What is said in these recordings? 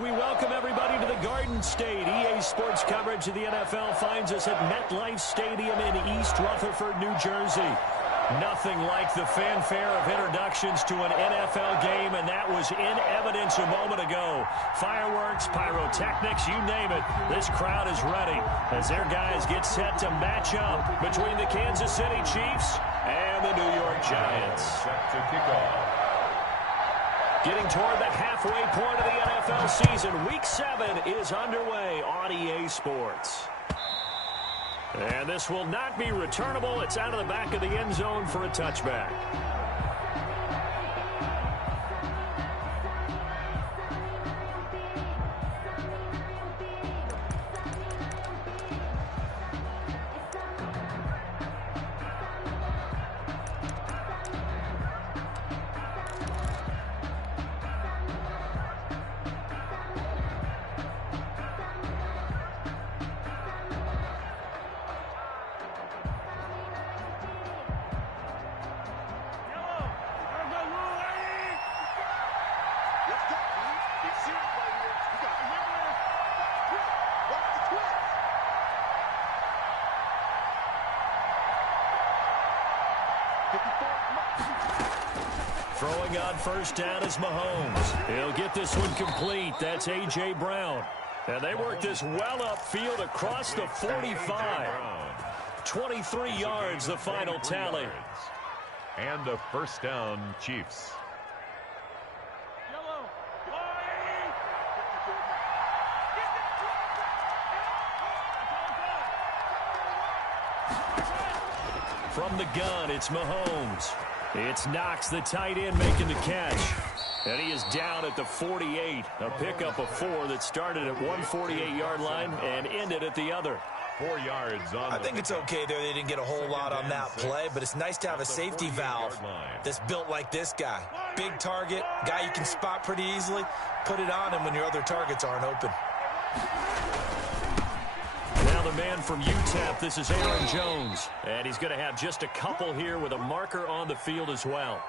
We welcome everybody to the Garden State. EA Sports coverage of the NFL finds us at MetLife Stadium in East Rutherford, New Jersey. Nothing like the fanfare of introductions to an NFL game, and that was in evidence a moment ago. Fireworks, pyrotechnics, you name it. This crowd is ready as their guys get set to match up between the Kansas City Chiefs and the New York Giants. Set to kick off. Getting toward the halfway point of the NFL season, Week 7 is underway on EA Sports. And this will not be returnable. It's out of the back of the end zone for a touchback. Throwing on first down is Mahomes. He'll get this one complete. That's A.J. Brown. And they work this well upfield across the 45. 23 yards, the final tally. And a first down, Chiefs. From the gun, it's Mahomes. It's Knox, the tight end, making the catch. And he is down at the 48. A pickup of 4 that started at one 48-yard line and ended at the other. 4 yards on. I think it's okay there. They didn't get a whole lot on that play, but it's nice to have a safety valve that's built like this guy. Big target, guy you can spot pretty easily. Put it on him when your other targets aren't open. Now the man from UTEP, this is Aaron Jones. And he's going to have just a couple here with a marker on the field as well.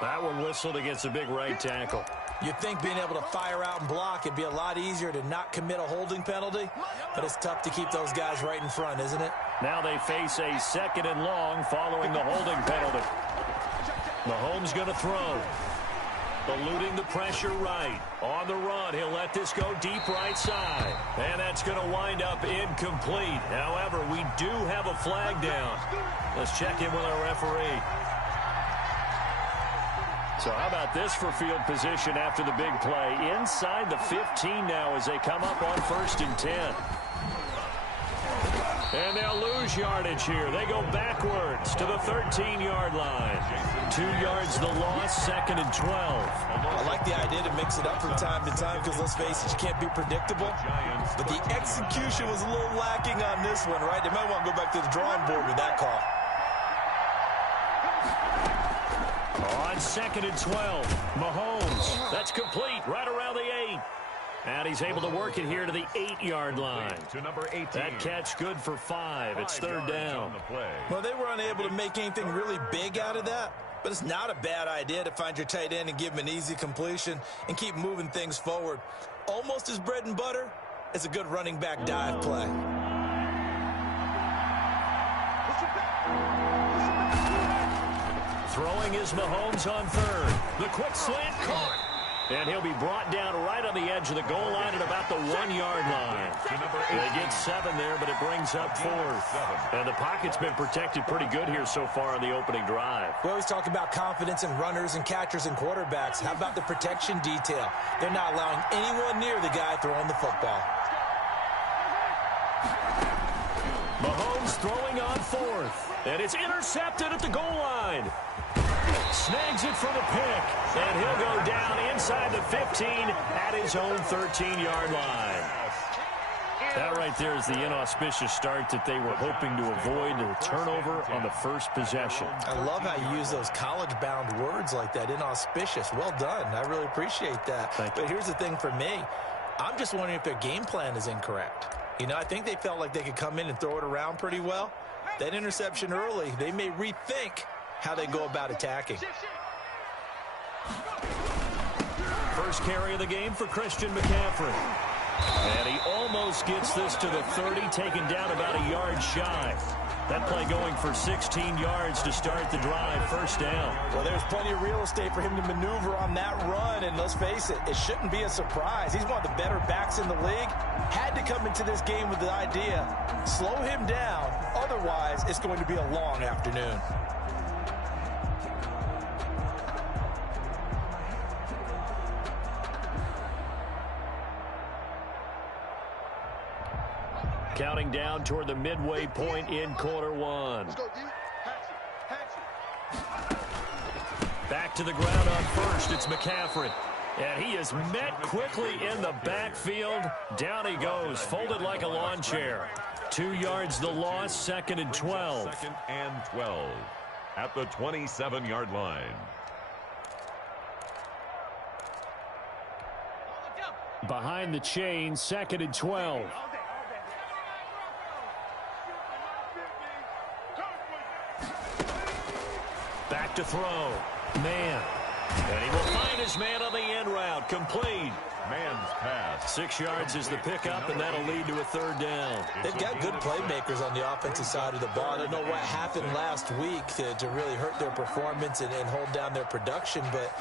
That one whistled against a big right tackle. You'd think being able to fire out and block it'd be a lot easier to not commit a holding penalty, but it's tough to keep those guys right in front, isn't it? Now they face a 2nd and long following the holding penalty. Mahomes going to throw. Eluding the pressure right. On the run, he'll let this go deep right side. And that's going to wind up incomplete. However, we do have a flag down. Let's check in with our referee. So how about this for field position after the big play? Inside the 15 now as they come up on 1st and 10. And they'll lose yardage here. They go backwards to the 13-yard line. 2 yards the loss, 2nd and 12. I like the idea to mix it up from time to time because, let's face it, you can't be predictable. But the execution was a little lacking on this one, right? They might want to go back to the drawing board with that call. On 2nd and 12, Mahomes. That's complete right around the 8. And he's able to work it here to the 8-yard line. To number 18. That catch good for 5. It's 3rd down. Well, they were unable to make anything really big out of that. But it's not a bad idea to find your tight end and give him an easy completion and keep moving things forward. Almost as bread and butter as a good running back dive play. Throwing is Mahomes on 3rd. The quick slant caught. And he'll be brought down right on the edge of the goal line at about the 1-yard line. They get 7 there, but it brings up 4th. And the pocket's been protected pretty good here so far on the opening drive. We always talk about confidence in runners and catchers and quarterbacks. How about the protection detail? They're not allowing anyone near the guy throwing the football. Mahomes throwing on 4th. And it's intercepted at the goal line. Snags it for the pick. And he'll go down inside the 15 at his own 13-yard line. That right there is the inauspicious start that they were hoping to avoid, the turnover on the first possession. I love how you use those college-bound words like that, inauspicious. Well done. I really appreciate that. But here's the thing for me. I'm just wondering if their game plan is incorrect. You know, I think they felt like they could come in and throw it around pretty well. That interception early, they may rethink how they go about attacking. First carry of the game for Christian McCaffrey. And he almost gets this to the 30, taken down about a yard shy. That play going for 16 yards to start the drive, first down. Well, there's plenty of real estate for him to maneuver on that run, and let's face it, it shouldn't be a surprise. He's one of the better backs in the league. Had to come into this game with the idea, slow him down, otherwise it's going to be a long afternoon. Counting down toward the midway point in quarter one. Back to the ground on first. It's McCaffrey. And he is met quickly in the backfield. Down he goes, folded like a lawn chair. 2 yards the loss, 2nd and 12. 2nd and 12 at the 27-yard line. Behind the chain, 2nd and 12. Back to throw. Man. And he will find his man on the end route. Complete. Man's pass. 6 yards is the pickup, and that'll lead to a third down. They've got good playmakers on the offensive side of the ball. I don't know what happened last week to really hurt their performance and hold down their production, but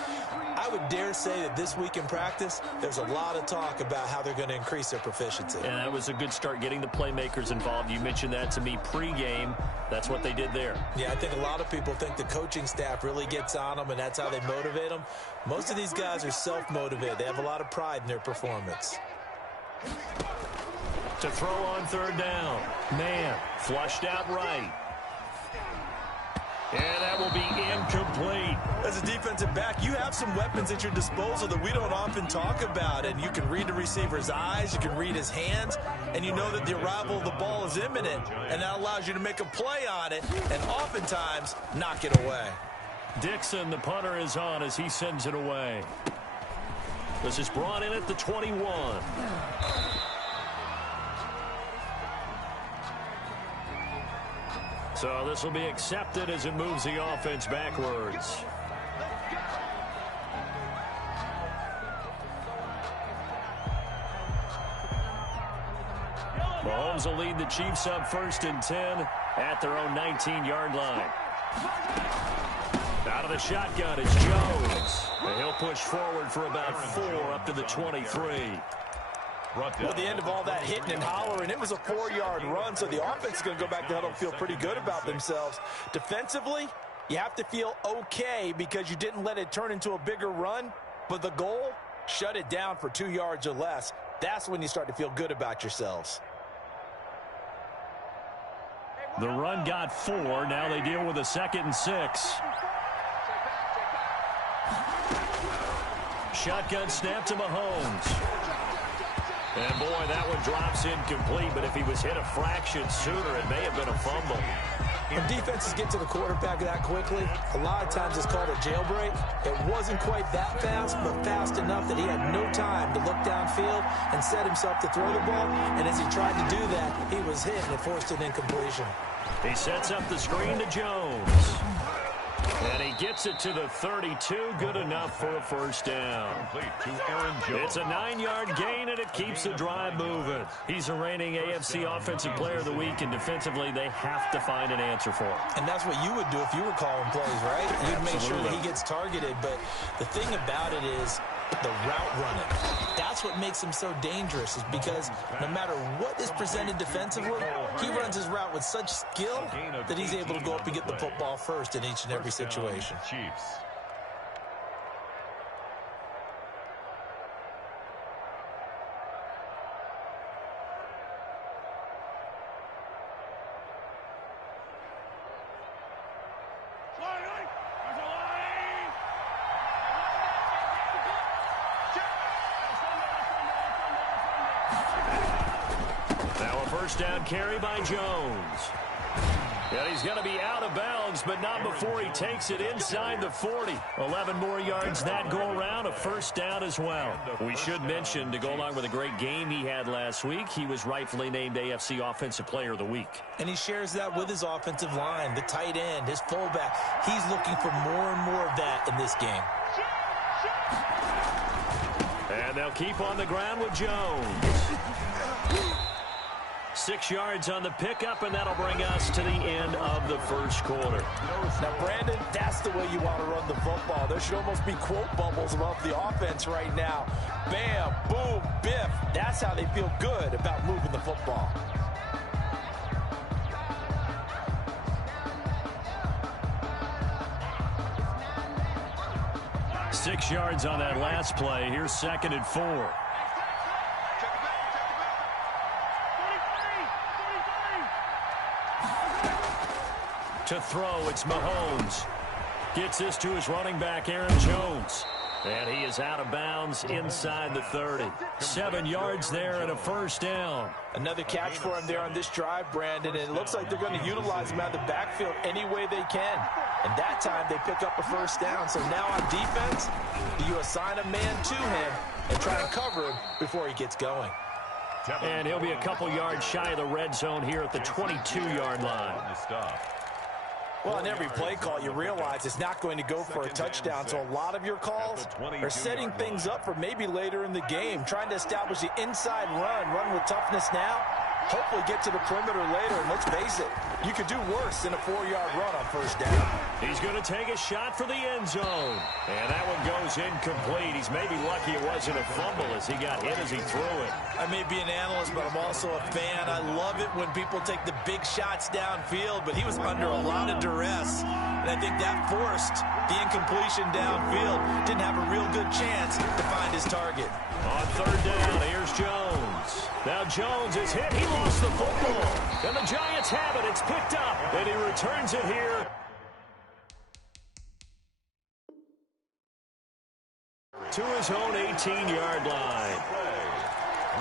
I would dare say that this week in practice, there's a lot of talk about how they're going to increase their proficiency. And that was a good start, getting the playmakers involved. You mentioned that to me pregame. That's what they did there. Yeah, I think a lot of people think the coaching staff really gets on them, and that's how they motivate them. Most of these guys are self-motivated. They have a lot of pride in their performance. To throw on third down. Man, flushed out right. And that will be incomplete. As a defensive back, you have some weapons at your disposal that we don't often talk about. And you can read the receiver's eyes, you can read his hands, and you know that the arrival of the ball is imminent. And that allows you to make a play on it and oftentimes knock it away. Dixon, the punter, is on as he sends it away. This is brought in at the 21. So this will be accepted as it moves the offense backwards. Mahomes will lead the Chiefs up 1st and 10 at their own 19-yard line. Out of the shotgun, it's Jones. And he'll push forward for about 4 up to the 23. Well, the end of all that hitting and hollering, it was a 4-yard run, so the offense is going to go back to huddle and feel pretty good about themselves. Defensively, you have to feel okay because you didn't let it turn into a bigger run, but the goal, shut it down for 2 yards or less. That's when you start to feel good about yourselves. The run got 4. Now they deal with a 2nd and 6. Shotgun snap to Mahomes. And, boy, that one drops incomplete, but if he was hit a fraction sooner, it may have been a fumble. When defenses get to the quarterback that quickly, a lot of times it's called a jailbreak. It wasn't quite that fast, but fast enough that he had no time to look downfield and set himself to throw the ball. And as he tried to do that, he was hit and it forced an incompletion. He sets up the screen to Jones. And he gets it to the 32, good enough for a first down. It's a 9-yard gain, and it keeps the drive moving. He's the reigning AFC Offensive Player of the Week, and defensively, they have to find an answer for him. And that's what you would do if you were calling plays, right? You'd make sure that he gets targeted, but the thing about it is the route running. That's what makes him so dangerous, is because no matter what is presented defensively, he runs his route with such skill that he's able to go up and get the football first in each and every situation. Chiefs. First down carry by Jones. And he's going to be out of bounds, but not before he takes it inside the 40. 11 more yards that go around, a first down as well. We should mention, to go along with a great game he had last week, he was rightfully named AFC Offensive Player of the Week. And he shares that with his offensive line, the tight end, his fullback. He's looking for more and more of that in this game. And they'll keep on the ground with Jones. 6 yards on the pickup, and that'll bring us to the end of the first quarter. Now, Brandon, that's the way you want to run the football. There should almost be quote bubbles above the offense right now. Bam, boom, biff. That's how they feel good about moving the football. Six yards on that last play. Here's 2nd and 4. To throw, it's Mahomes. Gets this to his running back, Aaron Jones. And he is out of bounds inside the 30. 7 yards there and a first down. Another catch for him there on this drive, Brandon. And it looks like they're going to utilize him out of the backfield any way they can. And that time they pick up a first down. So now on defense, you assign a man to him and try and cover him before he gets going. And he'll be a couple yards shy of the red zone here at the 22-yard line. Well, on every play call, you realize it's not going to go for a touchdown. So a lot of your calls are setting things up for maybe later in the game, trying to establish the inside run with toughness now, hopefully get to the perimeter later. And let's face it, you could do worse than a 4-yard run on first down. He's going to take a shot for the end zone. And that one goes incomplete. He's maybe lucky it wasn't a fumble as he got hit as he threw it. I may be an analyst, but I'm also a fan. I love it when people take the big shots downfield, but he was under a lot of duress. And I think that forced the incompletion downfield. Didn't have a real good chance to find his target. On third down, here's Jones. Now Jones is hit. He lost the football. And the Giants have it. It's picked up. And he returns it here. To his own 18-yard line.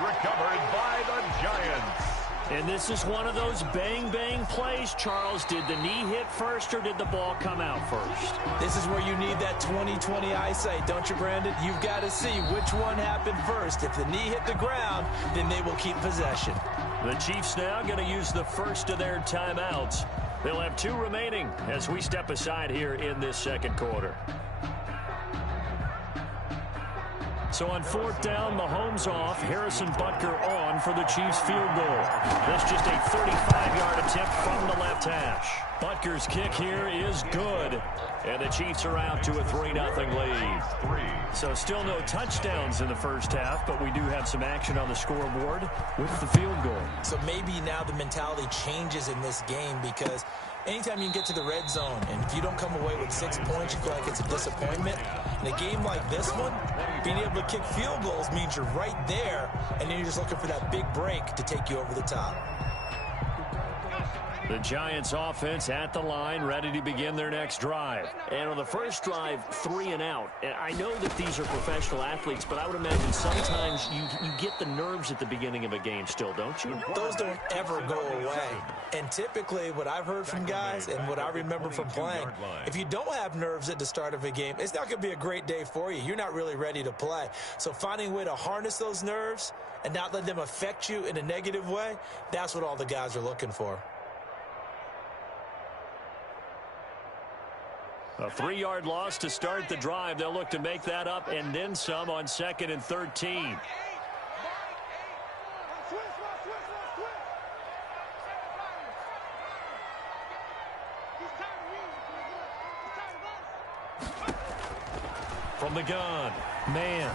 Recovered by the Giants. And this is one of those bang-bang plays, Charles. Did the knee hit first or did the ball come out first? This is where you need that 20/20 eyesight, don't you, Brandon? You've got to see which one happened first. If the knee hit the ground, then they will keep possession. The Chiefs now going to use the first of their timeouts. They'll have 2 remaining as we step aside here in this second quarter. So on fourth down, Mahomes off, Harrison Butker on for the Chiefs field goal. That's just a 35-yard attempt from the left hash. Butker's kick here is good. And the Chiefs are out to a 3-0 lead. So still no touchdowns in the first half, but we do have some action on the scoreboard with the field goal. So maybe now the mentality changes in this game because anytime you can get to the red zone, and if you don't come away with 6 points, you feel like it's a disappointment. In a game like this one, being able to kick field goals means you're right there, and then you're just looking for that big break to take you over the top. The Giants offense at the line, ready to begin their next drive. And on the first drive, 3 and out. And I know that these are professional athletes, but I would imagine sometimes you get the nerves at the beginning of a game still, don't you? Those don't ever go away. And typically what I've heard from guys and what I remember from playing, if you don't have nerves at the start of a game, it's not going to be a great day for you. You're not really ready to play. So finding a way to harness those nerves and not let them affect you in a negative way, that's what all the guys are looking for. A 3-yard loss to start the drive. They'll look to make that up and then some on 2nd and 13. From the gun, man.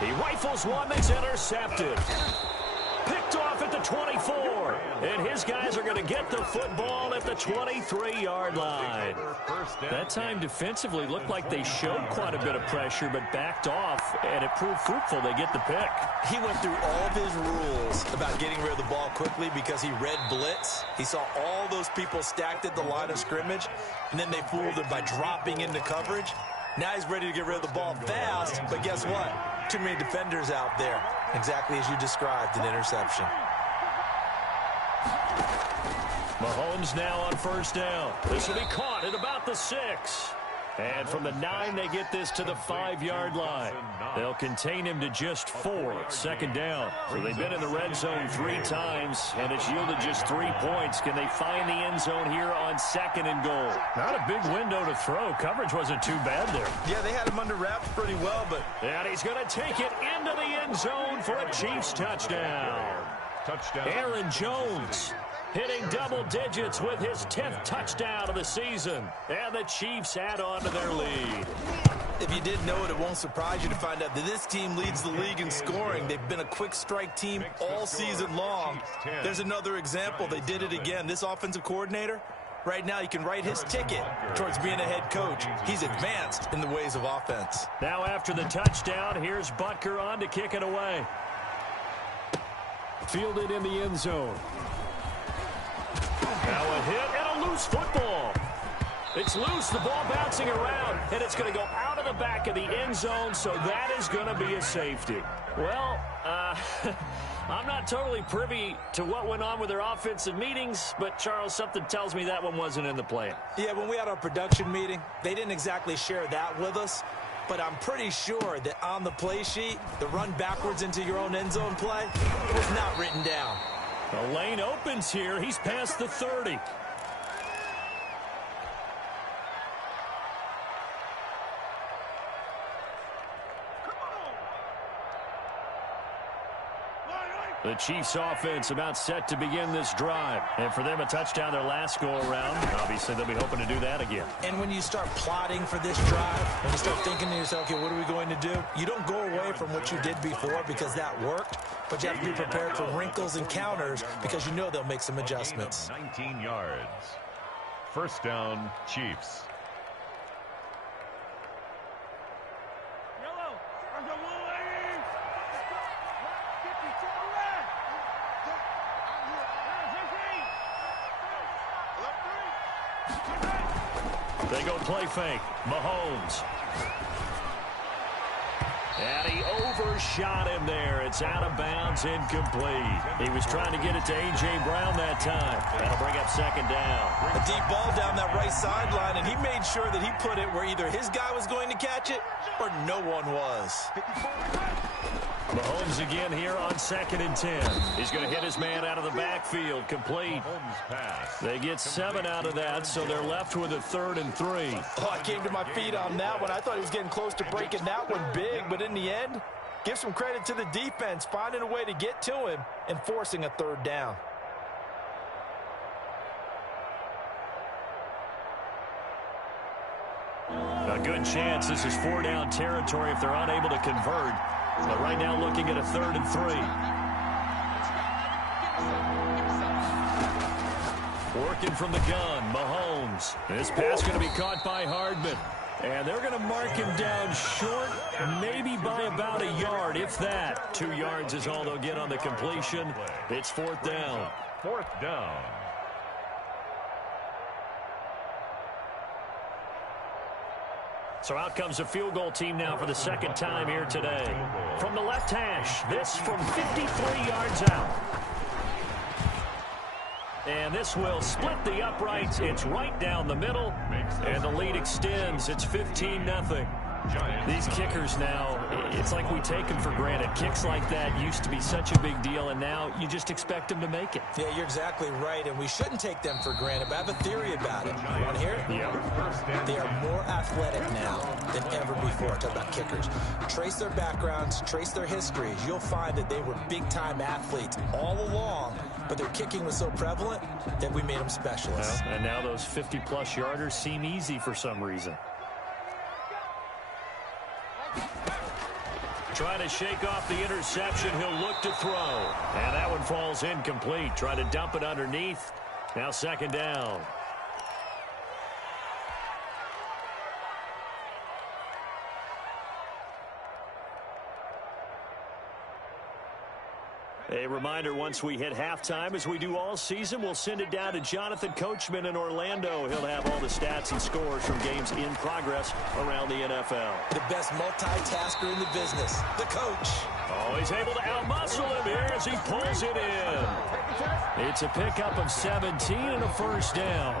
He rifles one that's intercepted. Picked off at the 24. And his guys are going to get the football at the 23-yard line. That time defensively looked like they showed quite a bit of pressure but backed off, and it proved fruitful. They get the pick. He went through all of his rules about getting rid of the ball quickly because he read blitz. He saw all those people stacked at the line of scrimmage, and then they fooled him by dropping into coverage. Now he's ready to get rid of the ball fast, but guess what? Too many defenders out there. Exactly as you described, an interception. Mahomes now on first down. This will be caught at about the 6. And from the 9, they get this to the 5-yard line. They'll contain him to just 4. Second down. So they've been in the red zone 3 times, and it's yielded just 3 points. Can they find the end zone here on 2nd and goal? Not a big window to throw. Coverage wasn't too bad there. Yeah, they had him under wraps pretty well, but... And he's going to take it into the end zone for a Chiefs touchdown. Aaron Jones hitting double digits with his 10th touchdown of the season. And the Chiefs add on to their lead. If you didn't know it, it won't surprise you to find out that this team leads the league in scoring. They've been a quick strike team all season long. There's another example. They did it again. This offensive coordinator, right now, you can write his ticket towards being a head coach. He's advanced in the ways of offense. Now after the touchdown, here's Butker on to kick it away. Fielded in the end zone. Now a hit and a loose football. It's loose, the ball bouncing around, and it's going to go out of the back of the end zone, so that is going to be a safety. Well, I'm not totally privy to what went on with their offensive meetings, but, Charles, something tells me that one wasn't in the plan. Yeah, when we had our production meeting, they didn't exactly share that with us, but I'm pretty sure that on the play sheet, the run backwards into your own end zone play was not written down. The lane opens here. He's past the 30. The Chiefs offense about set to begin this drive. And for them, a touchdown their last go-around. Obviously, they'll be hoping to do that again. And when you start plotting for this drive, when you start thinking to yourself, okay, what are we going to do? You don't go away from what you did before because that worked, but you have to be prepared for wrinkles and counters because you know they'll make some adjustments. 19 yards. First down, Chiefs. They go play fake. Mahomes. And he overshot him there. It's out of bounds, incomplete. He was trying to get it to A.J. Brown that time. That'll bring up second down. A deep ball down that right sideline, and he made sure that he put it where either his guy was going to catch it or no one was. Mahomes again here on 2nd and 10. He's going to hit his man out of the backfield. Complete. They get 7 out of that, so they're left with a 3rd and 3. Oh, I came to my feet on that one. I thought he was getting close to breaking that one big, but in the end, give some credit to the defense, finding a way to get to him and forcing a 3rd down. A good chance this is 4-down territory if they're unable to convert. But right now looking at a 3rd and 3. Working from the gun, Mahomes. This pass going to be caught by Hardman. And they're going to mark him down short, maybe by about a yard, if that. 2 yards is all they'll get on the completion. It's 4th down. 4th down. So out comes a field goal team now for the 2nd time here today. From the left hash, this from 53 yards out. And this will split the uprights. It's right down the middle. And the lead extends. It's 15-0. These kickers now, it's like we take them for granted. Kicks like that used to be such a big deal, and now you just expect them to make it. Yeah, you're exactly right, and we shouldn't take them for granted, but I have a theory about it. You want to hear it? Yeah. They are more athletic now than ever before. Talk about kickers. Trace their backgrounds, trace their histories. You'll find that they were big-time athletes all along, but their kicking was so prevalent that we made them specialists. Well, and now those 50-plus yarders seem easy for some reason. Trying to shake off the interception. He'll look to throw. And that one falls incomplete. Trying to dump it underneath. Now 2nd down. A reminder, once we hit halftime, as we do all season, we'll send it down to Jonathan Coachman in Orlando. He'll have all the stats and scores from games in progress around the NFL. The best multitasker in the business, the coach. Oh, he's able to outmuscle him here as he pulls it in. It's a pickup of 17 and a 1st down.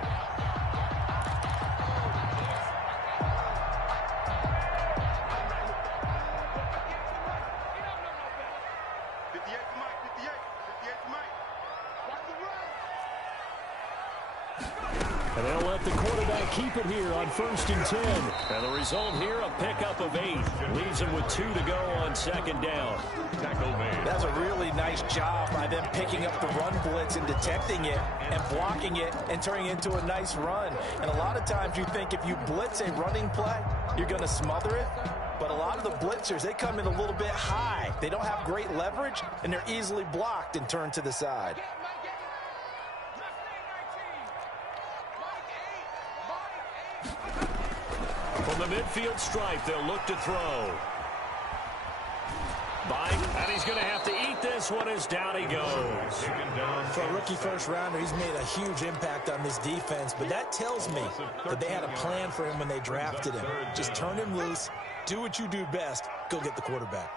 And they'll let the quarterback keep it here on 1st and 10. And the result here, a pickup of 8. Leaves them with 2 to go on 2nd down. That's a really nice job by them picking up the run blitz and detecting it and blocking it and turning it into a nice run. And a lot of times you think if you blitz a running play, you're going to smother it. But a lot of the blitzers, they come in a little bit high. They don't have great leverage, and they're easily blocked and turned to the side. From the midfield stripe, they'll look to throw. And he's going to have to eat this one as down he goes. For a rookie first-rounder, he's made a huge impact on this defense, but that tells me that they had a plan for him when they drafted him. Just turn him loose, do what you do best, go get the quarterback.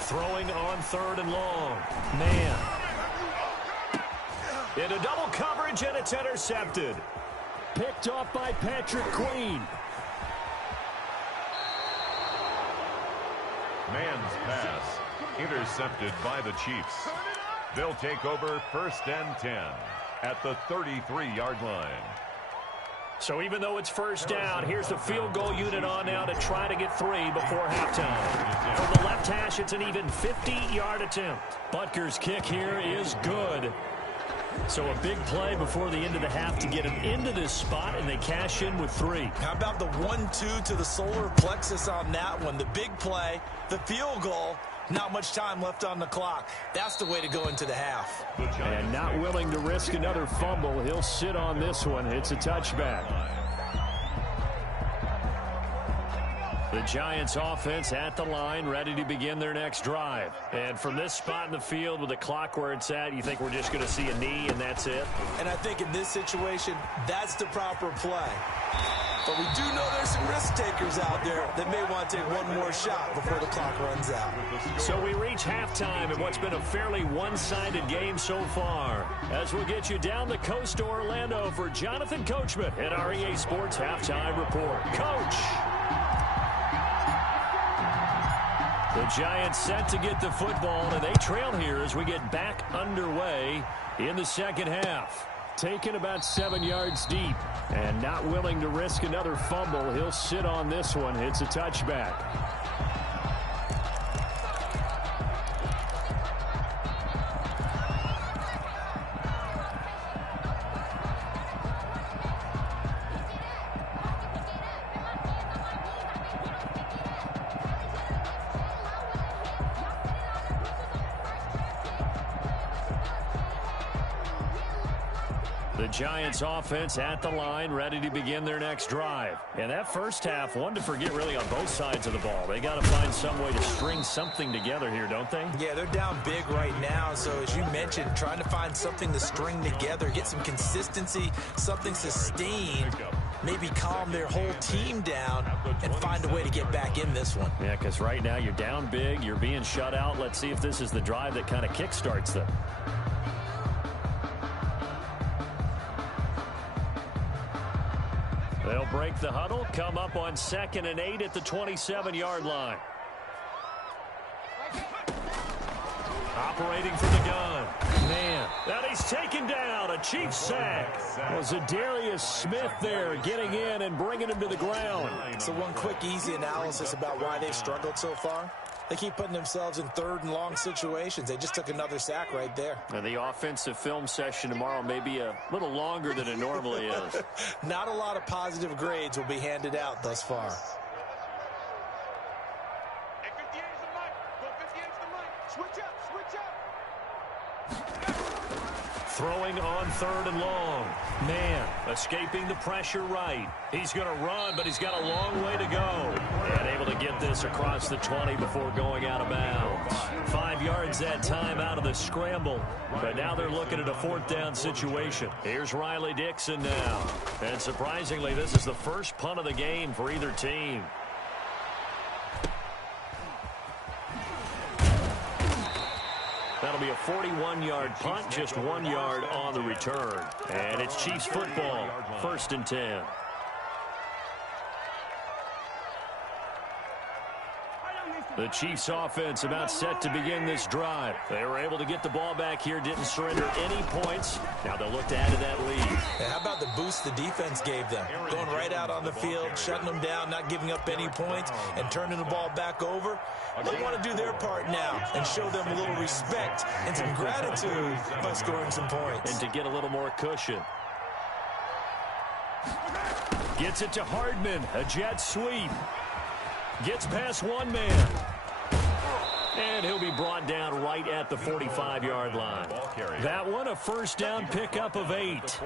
Throwing on 3rd and long. Man. Into double coverage, and it's intercepted. Picked off by Patrick Queen. Man's pass intercepted by the Chiefs. They'll take over 1st and 10 at the 33-yard line. So even though it's 1st down, here's the field goal unit on now to try to get 3 before halftime. From the left hash, it's an even 50-yard attempt. Butker's kick here is good. So a big play before the end of the half to get him into this spot, and they cash in with 3. How about the 1-2 to the solar plexus on that one? The big play, the field goal, not much time left on the clock. That's the way to go into the half. And not willing to risk another fumble. He'll sit on this one. It's a touchback. The Giants offense at the line, ready to begin their next drive. And from this spot in the field with the clock where it's at, you think we're just going to see a knee and that's it? And I think in this situation, that's the proper play. But we do know there's some risk takers out there that may want to take one more shot before the clock runs out. So we reach halftime in what's been a fairly one-sided game so far. As we'll get you down the coast to Orlando for Jonathan Coachman at our EA Sports Halftime Report. Coach! The Giants set to get the football, and they trail here as we get back underway in the 2nd half. Taken about 7 yards deep and not willing to risk another fumble. He'll sit on this one. It's a touchback. The Giants offense at the line, ready to begin their next drive. And that first half, one to forget really on both sides of the ball. They got to find some way to string something together here, don't they? Yeah, they're down big right now. So as you mentioned, trying to find something to string together, get some consistency, something sustained, maybe calm their whole team down and find a way to get back in this one. Yeah, because right now you're down big, you're being shut out. Let's see if this is the drive that kind of kickstarts them. They'll break the huddle, come up on 2nd and 8 at the 27-yard line. Operating from the gun. Man, that he's taken down. A Chiefs sack. Well, Zadarius Smith there getting in and bringing him to the ground. So one quick, easy analysis about why they've struggled so far. They keep putting themselves in 3rd and long situations. They just took another sack right there. And the offensive film session tomorrow may be a little longer than it normally is. Not a lot of positive grades will be handed out thus far. Throwing on 3rd and long. Man, escaping the pressure right. He's going to run, but he's got a long way to go. And able to get this across the 20 before going out of bounds. 5 yards that time out of the scramble. But now they're looking at a 4th down situation. Here's Riley Dixon now. And surprisingly, this is the first punt of the game for either team. That'll be a 41-yard punt, just 1 yard on the return. And it's Chiefs football, 1st and 10. The Chiefs offense about set to begin this drive. They were able to get the ball back here, didn't surrender any points. Now they'll look to add to that lead. And how about the boost the defense gave them? Going right out on the field, shutting them down, not giving up any points, and turning the ball back over. They want to do their part now and show them a little respect and some gratitude by scoring some points. And to get a little more cushion. Gets it to Hardman, a jet sweep. Gets past one man. And he'll be brought down right at the 45-yard line. That one, a first down pickup of 8.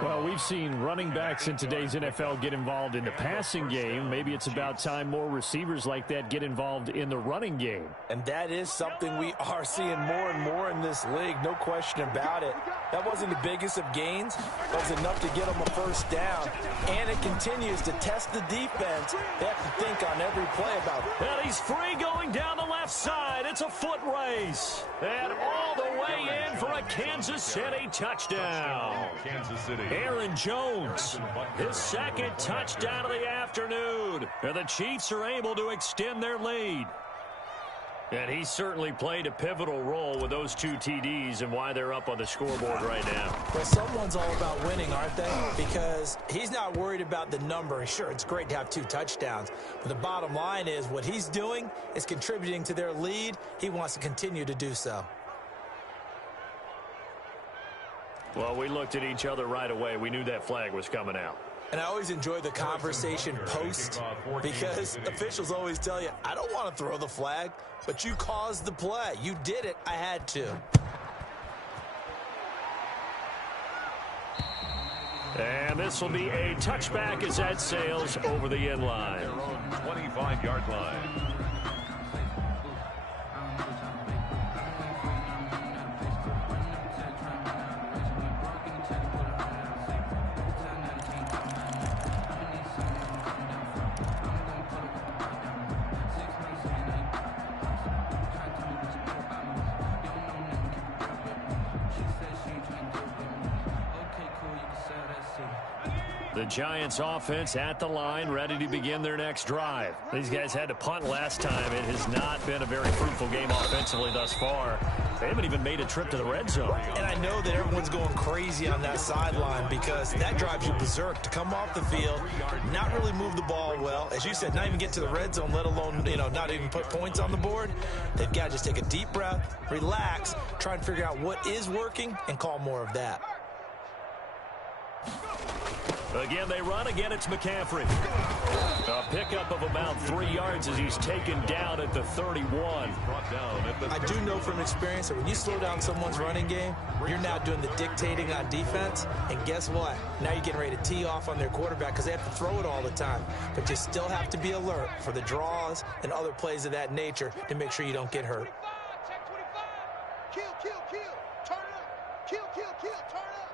Well, we've seen running backs in today's NFL get involved in the passing game. Maybe it's about time more receivers like that get involved in the running game. And that is something we are seeing more and more in this league, no question about it. That wasn't the biggest of gains, but it was enough to get them a first down. And it continues to test the defense. They have to think on every play about it. And he's free going down the left side. It's a foot race. And all the way in for a Kansas City touchdown. Kansas City. Aaron Jones, his second touchdown of the afternoon. And the Chiefs are able to extend their lead. And he certainly played a pivotal role with those 2 TDs and why they're up on the scoreboard right now. Well, someone's all about winning, aren't they? Because he's not worried about the number. Sure, it's great to have 2 touchdowns. But the bottom line is what he's doing is contributing to their lead. He wants to continue to do so. Well, we looked at each other right away. We knew that flag was coming out. And I always enjoy the conversation post because officials always tell you, I don't want to throw the flag, but you caused the play. You did it. I had to. And this will be a touchback as that sails over the end line. 25-yard line. The Giants offense at the line, ready to begin their next drive. These guys had to punt last time. It has not been a very fruitful game offensively thus far. They haven't even made a trip to the red zone. And I know that everyone's going crazy on that sideline because that drives you berserk to come off the field, not really move the ball well. As you said, not even get to the red zone, let alone, not even put points on the board. They've got to just take a deep breath, relax, try and figure out what is working, and call more of that. Again, they run. Again, it's McCaffrey. A pickup of about 3 yards as he's taken down at the 31. I do know from experience that when you slow down someone's running game, you're now doing the dictating on defense. And guess what? Now you're getting ready to tee off on their quarterback because they have to throw it all the time. But you still have to be alert for the draws and other plays of that nature to make sure you don't get hurt. Kill, turn it up. Kill, turn it up.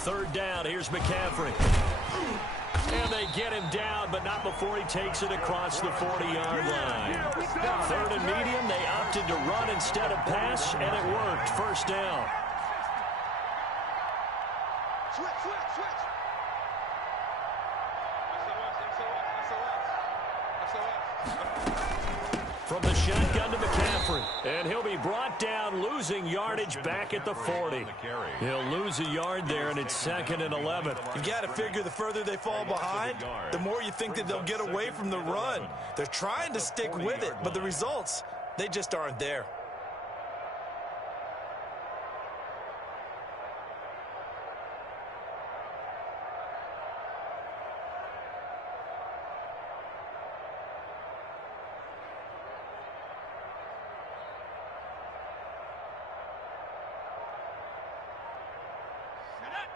Third down, here's McCaffrey. And they get him down, but not before he takes it across the 40-yard line. Third and medium, they opted to run instead of pass, and it worked. First down. Switch. From the shotgun to McCaffrey. And he'll be brought down, losing yardage back at the 40. He'll lose a yard there, and it's 2nd and 11. You got to figure the further they fall behind, the more you think that they'll get away from the run. They're trying to stick with it, but the results, they just aren't there.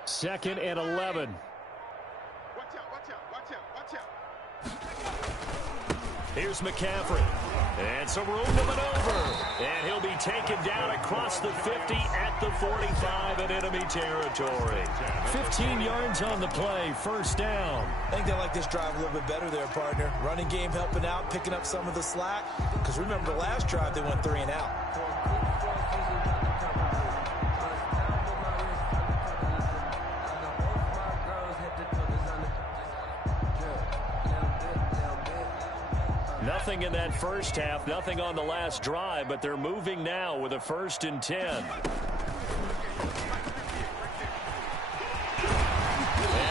Second and 11. Watch out. Here's McCaffrey. And some room to maneuver. And he'll be taken down across the 50 at the 45 in enemy territory. 15 yards on the play, first down. I think they like this drive a little bit better there, partner. Running game helping out, picking up some of the slack. Because remember the last drive, they went 3 and out. Nothing in that first half, nothing on the last drive, but they're moving now with a 1st and 10. And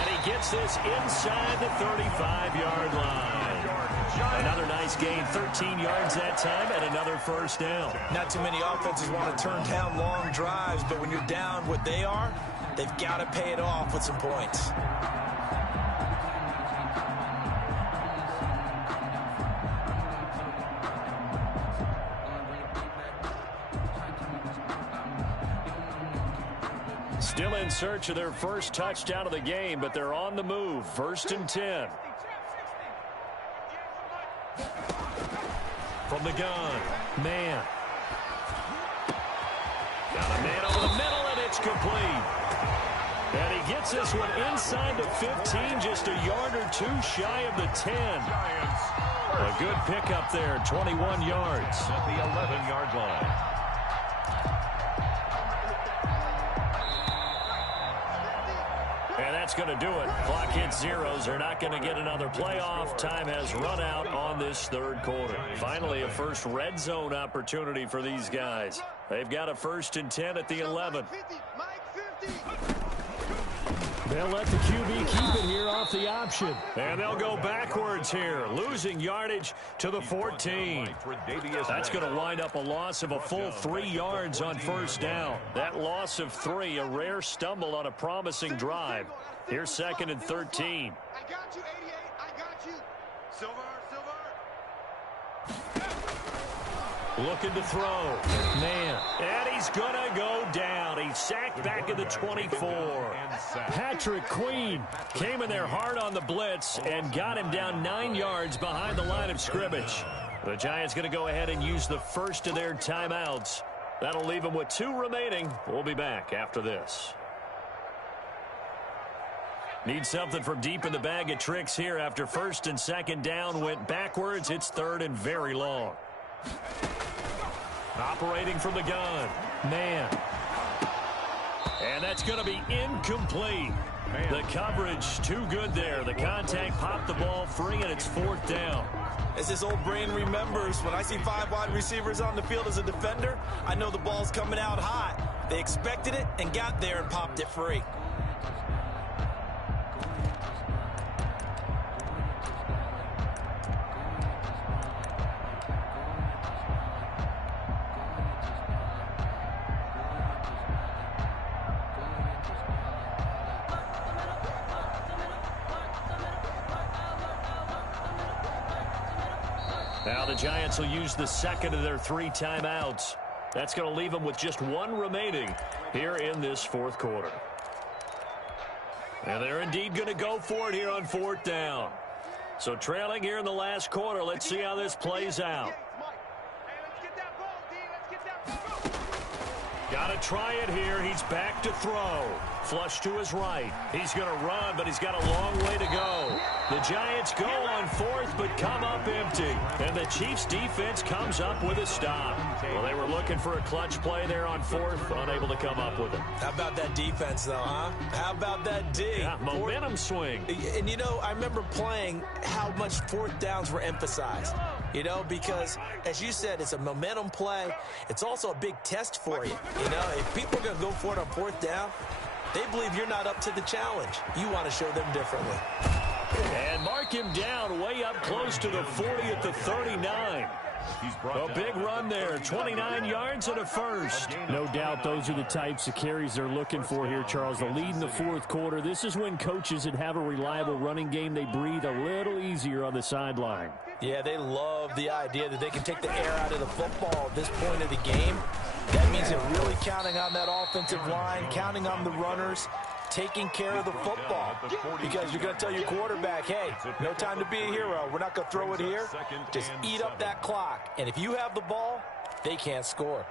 he gets this inside the 35-yard line. Another nice gain, 13 yards that time, and another 1st down. Not too many offenses want to turn down long drives, but when you're down what they are, they've got to pay it off with some points. Still in search of their first touchdown of the game, but they're on the move. 1st and 10. From the gun. Man. Got a man over the middle, and it's complete. And he gets this one inside the 15, just a yard or two shy of the 10. A good pickup there, 21 yards. At the 11-yard line. And that's going to do it. Clock hits zeros. They're not going to get another playoff. Time has run out on this 3rd quarter. Finally, a first red zone opportunity for these guys. They've got a 1st and 10 at the 11. They'll let the QB keep it here off the option. And they'll go backwards here, losing yardage to the 14. That's going to wind up a loss of a full 3 yards on 1st down. That loss of 3, a rare stumble on a promising drive. Here's 2nd and 13. I got you, 88. I got you. Silver. Looking to throw. Man. And he's going to go down. He's sacked back at the 24. Patrick Queen Came in there hard on the blitz and got him down 9 yards behind the line of scrimmage. The Giants going to go ahead and use the first of their timeouts. That'll leave them with 2 remaining. We'll be back after this. Need something from deep in the bag of tricks here after 1st and 2nd down went backwards. It's 3rd and very long. Operating from the gun. Man. And that's going to be incomplete. The coverage too good there. The contact popped the ball free, and it's 4th down. As this old brain remembers, when I see 5 wide receivers on the field as a defender, I know the ball's coming out hot. They expected it and got there and popped it free. Now the Giants will use the 2nd of their 3 timeouts. That's going to leave them with just 1 remaining here in this 4th quarter. And they're indeed going to go for it here on 4th down. So trailing here in the last quarter, let's see how this plays out. Got to try it here. He's back to throw. Flush to his right. He's going to run, but he's got a long way to go. The Giants go on 4th, but come up empty. And the Chiefs' defense comes up with a stop. Well, they were looking for a clutch play there on 4th, unable to come up with it. How about that defense, though, huh? How about that D? Yeah, momentum swing. And, you know, I remember playing how much 4th downs were emphasized. You know, because, as you said, it's a momentum play. It's also a big test for you. You know, if people are going to go for it on 4th down, they believe you're not up to the challenge. You want to show them differently. And mark him down way up close to the 40 at the 39. A big run there, 29 yards and a first. No doubt those are the types of carries they're looking for here, Charles. The lead in the 4th quarter. This is when coaches that have a reliable running game, they breathe a little easier on the sideline. Yeah, they love the idea that they can take the air out of the football at this point of the game. That means they're really counting on that offensive line, counting on the runners, taking care of the football. Because you're going to tell your quarterback, hey, no time to be a hero. We're not going to throw it here. Just eat up that clock. And if you have the ball, they can't score.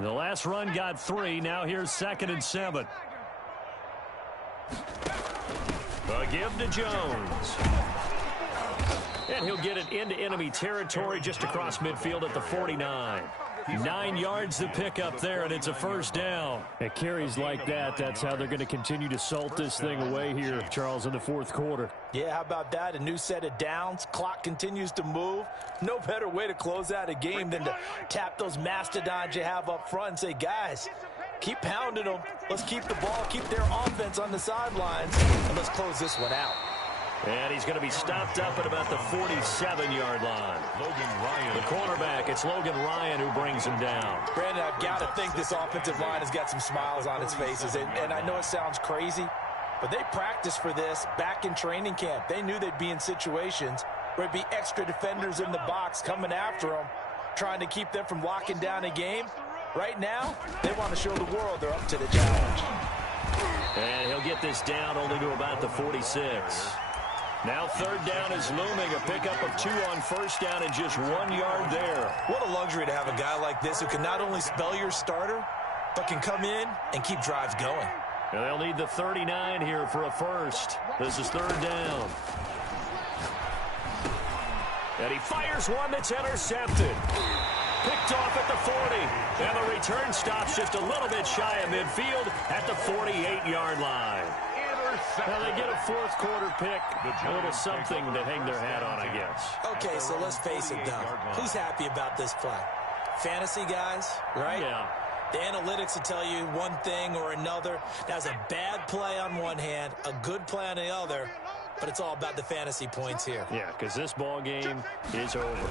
The last run got 3. Now here's 2nd and 7. A give to Jones. And he'll get it into enemy territory just across midfield at the 49. 9 yards to pick up there, and it's a first down. At carries like that, that's how they're going to continue to salt this thing away here, Charles, in the fourth quarter. Yeah, how about that? A new set of downs. Clock continues to move. No better way to close out a game than to tap those mastodons you have up front and say, guys, keep pounding them. Let's keep the ball, keep their offense on the sidelines, and let's close this one out. And he's going to be stopped up at about the 47-yard line. Logan Ryan. The cornerback, it's Logan Ryan who brings him down. Brandon, I've got to think this offensive line has got some smiles on its faces. And I know it sounds crazy, but they practiced for this back in training camp. They knew they'd be in situations where it'd be extra defenders in the box coming after them, trying to keep them from locking down a game. Right now, they want to show the world they're up to the challenge. And he'll get this down only to about the 46. Now third down is looming, a pickup of 2 on first down and just 1 yard there. What a luxury to have a guy like this who can not only spell your starter, but can come in and keep drives going. And they'll need the 39 here for a first. This is third down. And he fires one that's intercepted. Picked off at the 40. And the return stops just a little bit shy of midfield at the 48-yard line. Now they get a fourth quarter pick, a little something to hang their hat on, I guess. Okay, so let's face it, though. Who's happy about this play? Fantasy guys, right? Yeah. The analytics will tell you one thing or another. That's a bad play on one hand, a good play on the other, but it's all about the fantasy points here. Yeah, because this ball game is over.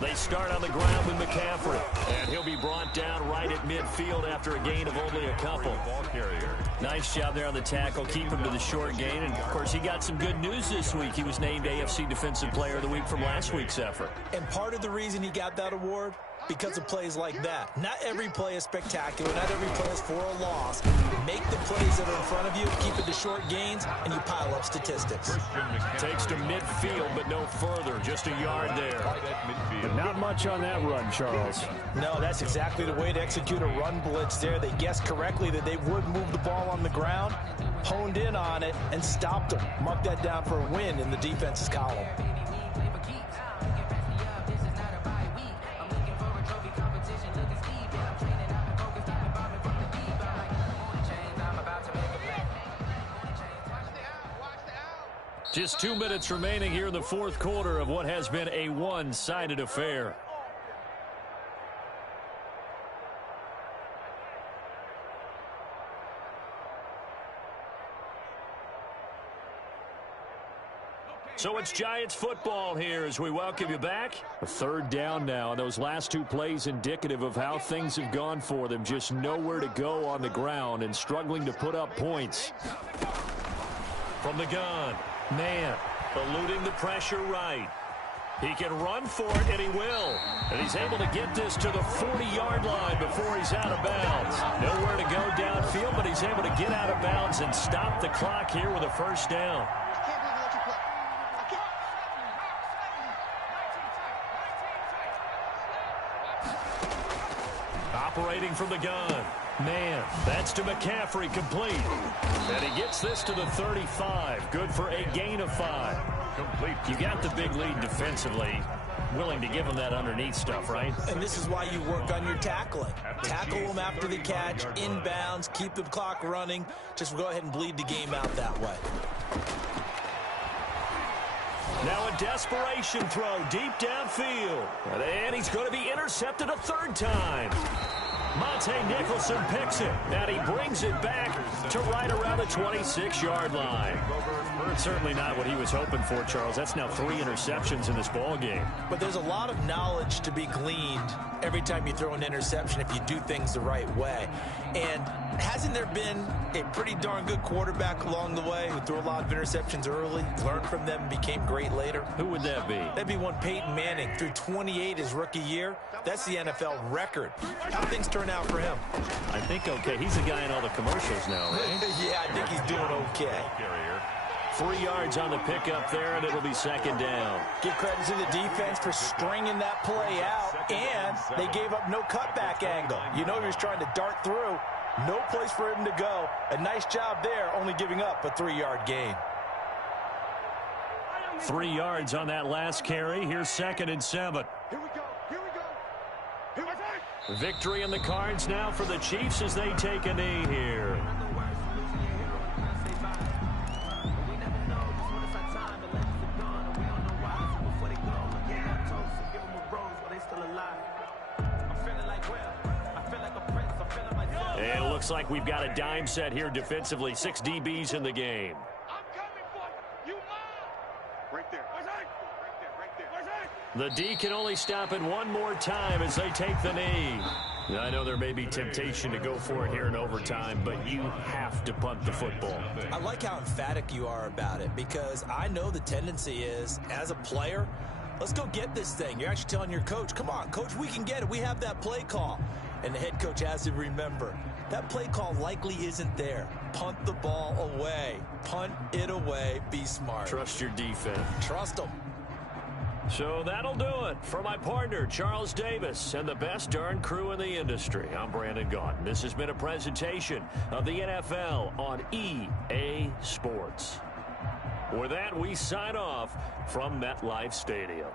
They start on the ground with McCaffrey, and he'll be brought down right at midfield after a gain of only a couple. Ball carrier. Nice job there on the tackle, keep him to the short gain, and of course he got some good news this week. He was named AFC Defensive Player of the Week from last week's effort. And part of the reason he got that award, because of plays like that. Not every play is spectacular. Not every play is for a loss. Make the plays that are in front of you, keep it to short gains, and you pile up statistics. Takes to midfield, but no further. Just a yard there. But not much on that run, Charles. No, that's exactly the way to execute a run blitz there. They guessed correctly that they would move the ball on the ground, honed in on it, and stopped them. Mark that down for a win in the defense's column. Just 2 minutes remaining here in the fourth quarter of what has been a one-sided affair. So it's Giants football here as we welcome you back. A third down now, and those last 2 plays indicative of how things have gone for them. Just nowhere to go on the ground and struggling to put up points. From the gun, man, eluding the pressure right. He can run for it, and he will. And he's able to get this to the 40-yard line before he's out of bounds. Nowhere to go downfield, but he's able to get out of bounds and stop the clock here with a first down. Operating from the gun. Man, that's to McCaffrey, complete. And he gets this to the 35. Good for a gain of 5. Complete. You got the big lead defensively. Willing to give him that underneath stuff, right? And this is why you work on your tackling. Tackle them after the catch, inbounds, keep the clock running. Just go ahead and bleed the game out that way. Now a desperation throw deep downfield. And he's going to be intercepted a third time. Monte Nicholson picks it, and he brings it back to right around the 26-yard line. Certainly not what he was hoping for, Charles. That's now 3 interceptions in this ball game. But there's a lot of knowledge to be gleaned every time you throw an interception if you do things the right way. And hasn't there been a pretty darn good quarterback along the way who threw a lot of interceptions early, learned from them, and became great later? Who would that be? That'd be one Peyton Manning. Threw 28 his rookie year. That's the NFL record. How things turn out for him? I think okay. He's the guy in all the commercials now, right? Yeah, I think he's doing okay. 3 yards on the pickup there, and it'll be second down. Give credit to the defense for stringing that play out, and they gave up no cutback angle. You know he was trying to dart through. No place for him to go. A nice job there, only giving up a 3-yard gain. 3 yards on that last carry. Here's 2nd and 7. Here we go. Here we go. Here we go. Victory in the cards now for the Chiefs as they take a knee here. And it looks like we've got a dime set here defensively. 6 DBs in the game. I'm coming for you. You mine. Right there. The D can only stop it one more time as they take the knee. I know there may be temptation to go for it here in overtime, but you have to punt the football. I like how emphatic you are about it, because I know the tendency is, as a player, let's go get this thing. You're actually telling your coach, come on, coach, we can get it. We have that play call. And the head coach has to remember, that play call likely isn't there. Punt the ball away. Punt it away. Be smart. Trust your defense. Trust them. So that'll do it for my partner, Charles Davis, and the best darn crew in the industry. I'm Brandon Gaudin. This has been a presentation of the NFL on EA Sports. With that, we sign off from MetLife Stadium.